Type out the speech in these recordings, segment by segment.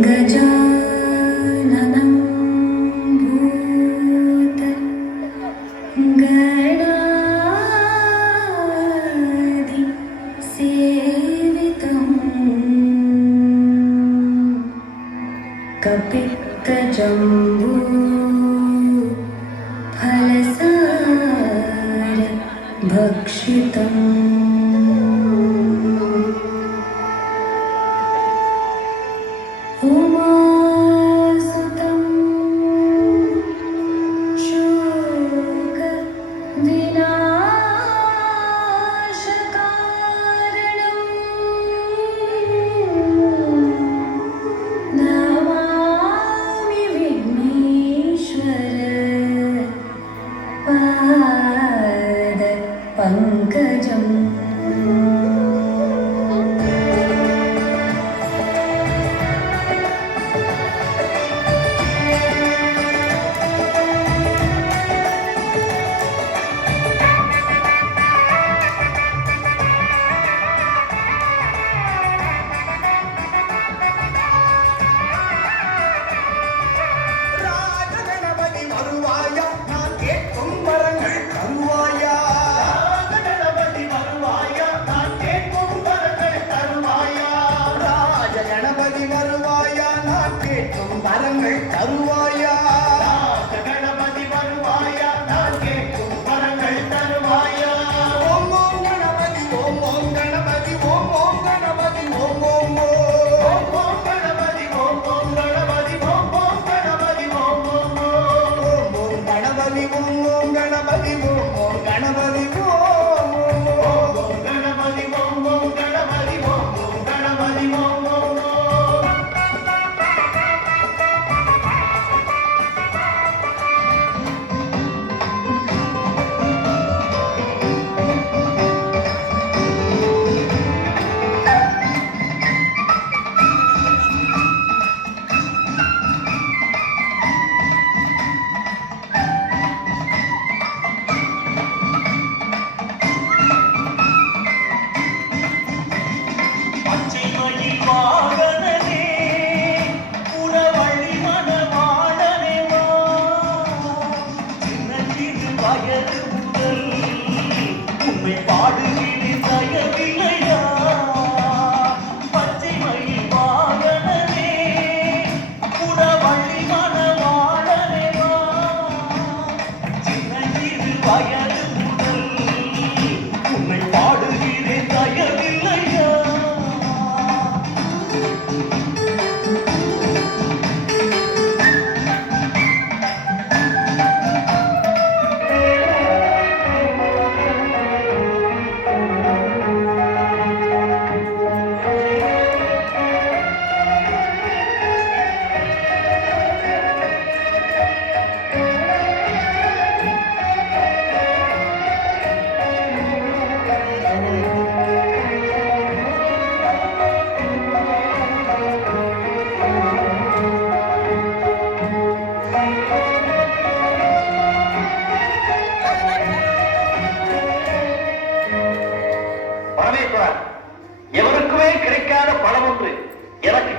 गजाननं भूतगणाधिसेवितम् कपित्तजम्बू फलसारभक्षितम्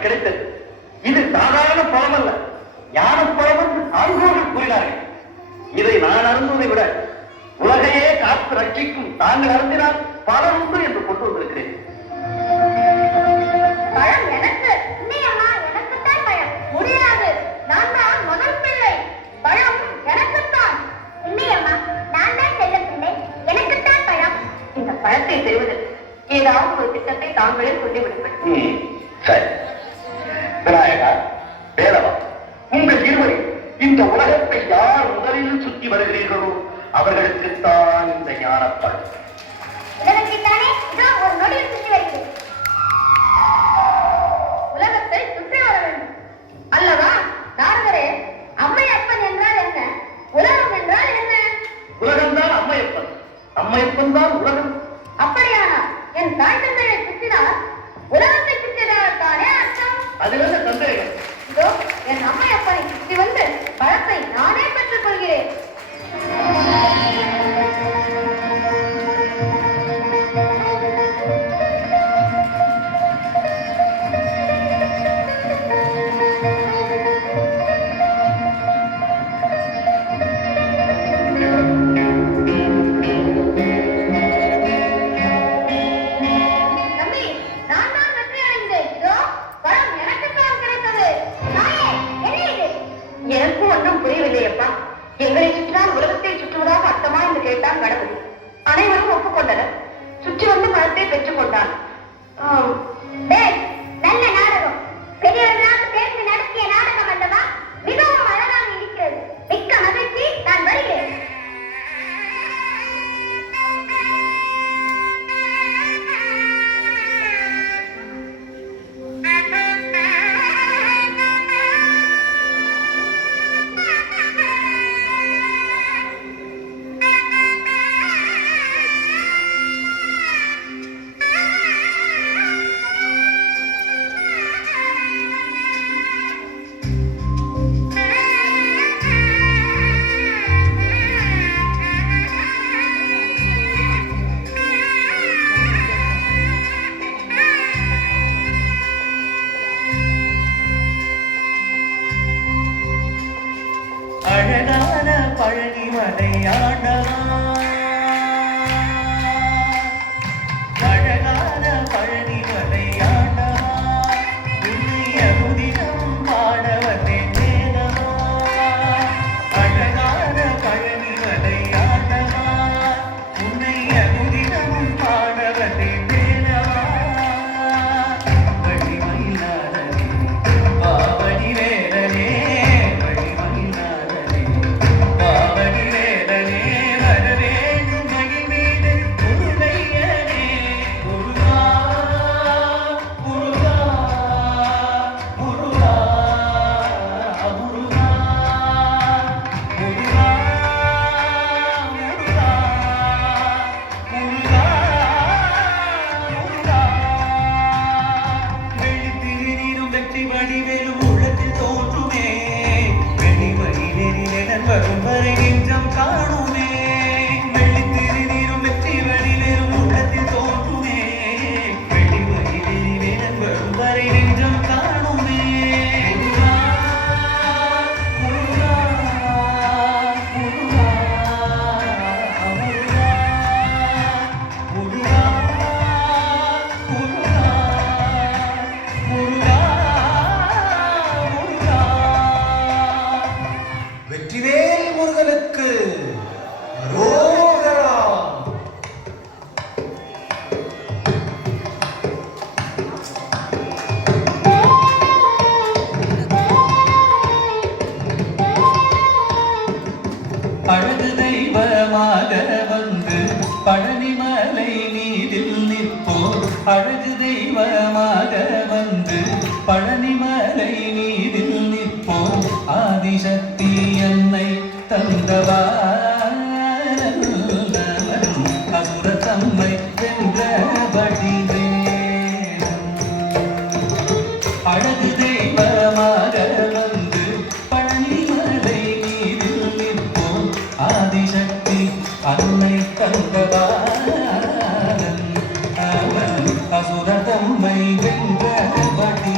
கிடைத்தது. இது சாதாரண பழம் அல்ல, ஞான பழம் என்று ஆய்வோர்கள் கூறினார்கள். இதை நான் அருந்துவதை விட உலகையே காத்து ரட்சிக்கும் தாங்கள் அருந்தினால் பலன் உண்டு என்று கொண்டு வந்திருக்கிறேன். பழம் எனக்கு எனக்குத்தான் பழம் முடியாது. நான் தான் முதல் பிள்ளை. பழம் எனக்குத்தான். இல்லையம்மா, நான் தான் செல்ல பிள்ளை, எனக்குத்தான் பழம். இந்த பழத்தை பெறுவதற்கு ஏதாவது ஒரு திட்டத்தை தாங்களே சொல்லிவிடுங்கள். சரி விநாயகா, வேலவா, உங்கள் இருவரில் இந்த உலகத்தை யார் முதலில் சுற்றி வருகிறீர்களோ அவர்களுக்குத்தான் இந்த ஞானப்பழம். உலகத்தைத்தானே இதோ ஒரு நொடியில் சுற்றி வருகிறேன். உலகத்தை சுற்றி வர வேண்டும் அல்லவா நாரதரே? அம்மையப்பன் என்றால் என்ன? உலகம் என்றால் என்ன? உலகம்தான் அம்மையப்பன், அம்மையப்பன் தான் உலகம். அப்படியானால் என் தாய் தந்தையை சுற்றினால் உலகத்தை சுற்றினால்தானே அர்த்தம். அதில் என்ன சந்தேகம்? இதோ என் அம்மையப்பனை சுற்றி வந்து பழத்தை நானே பெற்றுக் கொள்கிறேன். அழகு தெய்வமாக வந்து பழனிமலை மீதில் நிற்போம் ஆதிசக்தி என்னை தந்தவா அசுர தம்மை வென்றபடி அழகு தெய்வமாக வந்து பழனிமலை மீதில் நிற்போம் ஆதிசக்தி அன்னை தந்தவாரன் அவன் அசுர தம்மை வென்றபடி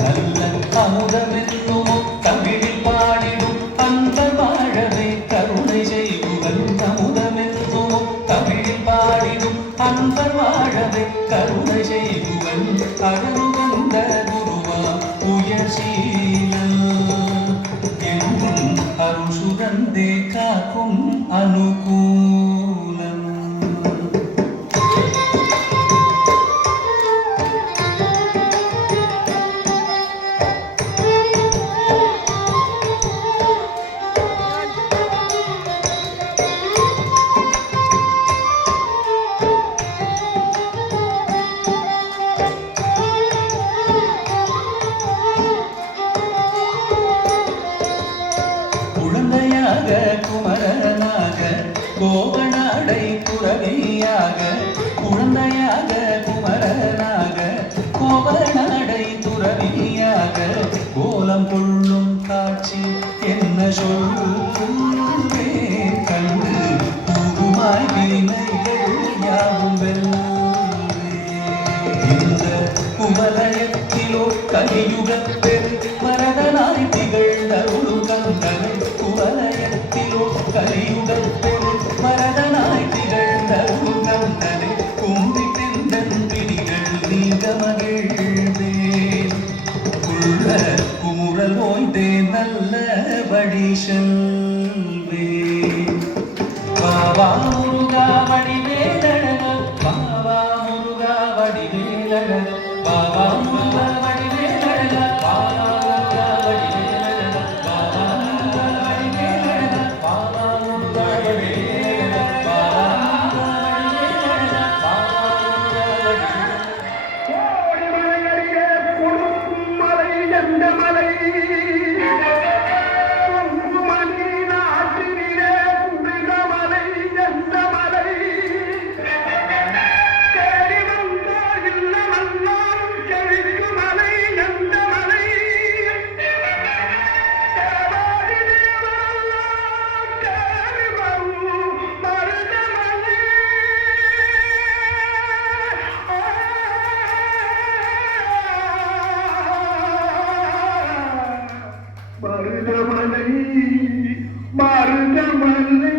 நல்ல அமுதமென்னும் தமிழில் பாடிடும் அந்த வாழவே கருணை செய்குவன் அமுதமென்னும் தமிழில் பாடிடும் அந்த வாழவே கருணை செய்குவன் அருகந்த குருவா உயர்சீலன் என்றும் அருள் சுரந்தே காக்கும் அனுகூலம் குழந்தையாக குமரனாக கோவனாடை துறவியாக குழந்தையாக குமரனாக கோவனாடை துறவியாக கோலம் கொள்ளும் காட்சி என்ன சொல்வே கண்டு பூமாய் வினைகள் யாவும் வெல்வே இந்த குவலயத்திலோ கலியுகத்தில் மரதனாய் திகழ்ந்தருள் கந்தனை குவலயத்திலோ கலியுகத்தில் மரதனாய் திகழ்ந்தருள் கந்தனை கும்பிட்டெந்தன் பிடிகள் நீங்க மகிழ்வேன் உள்ள குமுறல் ஓய்ந்தே நல்ல வழி செல்வேன் பாவா முருகா வடிவேலழக பாவா முருகா வடிவேலழக பாவா முருகா வடிவேலழக பாவா முருகா வடிவேலழக பாவா முருகா வடிவேலழக பாவா முருகா வடிவேலழக பாவா முருகா வடிவேலழக பாவா முருகா வடிவேலழக கோடி மலையடியே கொடுக்கும் மலை எந்த மலை மணி நாட்டினிலே குடிக மலை எந்த மலை தேடி வந்தால் இல்லமெல்லாம் செழிக்கும் மலை எந்த மலை தேவாதி தேவரெல்லாம் தேடி வரும் மருதமலை மருதமலை மருதமலை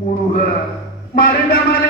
முருக மருதமலை